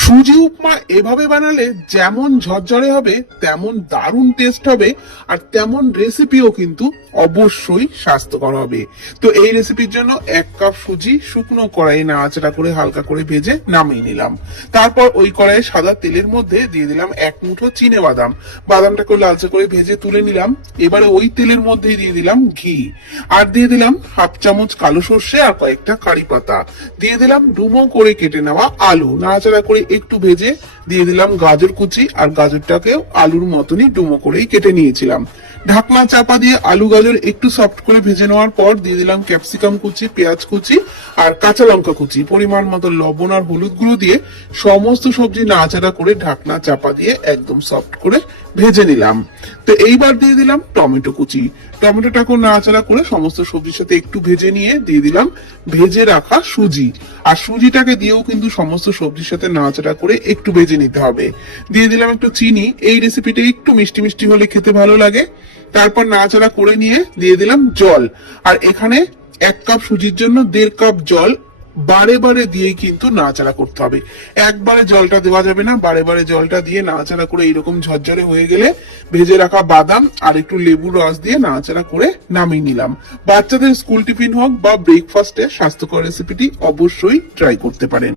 সুজি উপমা এভাবে বানালে যেমন ঝরঝরে হবে তেমন দারুণ টেস্ট হবে, আর তেমন রেসিপিও কিন্তু অবশ্যই স্বাস্থ্যকর হবে। তো এই রেসিপির জন্য 1 কাপ সুজি শুকনো কড়াইয়ে নাড়াচাড়া করে হালকা করে ভেজে নামিয়ে নিলাম। তারপর ওই কড়াইয়ে সাদা তেলের মধ্যে দিয়ে দিলাম 1 মুঠো চিনে বাদাম। বাদামটাকে লালচে করে ভেজে তুলে নিলাম। এবারে ওই তেলের মধ্যেই দিয়ে দিলাম ঘি, আর দিয়ে দিলাম 1/2 চামচ কালো সর্ষে আর কয়েকটা কারি পাতা। দিয়ে দিলাম ডুমো করে কেটে নেওয়া আলু, নাড়াচাড়া করে একটু ভেজে দিয়ে দিলাম গাজর কুচি, আর গাজরটাকেও আলুর মতনই ডুমো করেই কেটে নিয়েছিলাম। ঢাকনা চাপা দিয়ে আলু গাজর একটু সফট করে ভেজে নেওয়ার পর দিয়ে দিলাম ক্যাপসিকাম কুচি, পেঁয়াজ কুচি আর কাঁচা লঙ্কা কুচি। পরিমাণ মতো লবণ আর হলুদ গুঁড়ো দিয়ে সমস্ত সবজি নাড়াচাড়া করে ঢাকনা চাপা দিয়ে একদম সফট করে ভেজে নিলাম। তো এইবার দিয়ে দিলাম টমেটো কুচি। টমেটোটাকে নাড়াচাড়া করে সমস্ত সবজির সাথে একটু ভেজে নিয়ে দিয়ে দিলাম ভেজে রাখা সুজি, আর সুজিটাকে দিয়েও কিন্তু সমস্ত সবজির সাথে নাড়াচাড়া করে একটু ভেজে নিতে হবে। দিয়ে দিলাম একটু চিনি, এই রেসিপিটা একটু মিষ্টি মিষ্টি হলে খেতে ভালো লাগে। তারপর নাড়াচাড়া করে নিয়ে দিয়ে দিলাম জল, আর এখানে 1 কাপ সুজির জন্য 1.5 কাপ জল বারে বারে দিয়ে কিন্তু নাড়াচাড়া করতে হবে। একবারে জলটা দেওয়া যাবে না, বারে বারে জলটা দিয়ে নাড়াচাড়া করে এইরকম ঝরঝরে হয়ে গেলে ভেজে রাখা বাদাম আর একটু লেবুর রস দিয়ে নাড়াচাড়া করে নামিয়ে নিলাম। বাচ্চাদের স্কুল টিফিন হোক বা ব্রেকফাস্টে স্বাস্থ্যকর রেসিপিটি অবশ্যই ট্রাই করতে পারেন।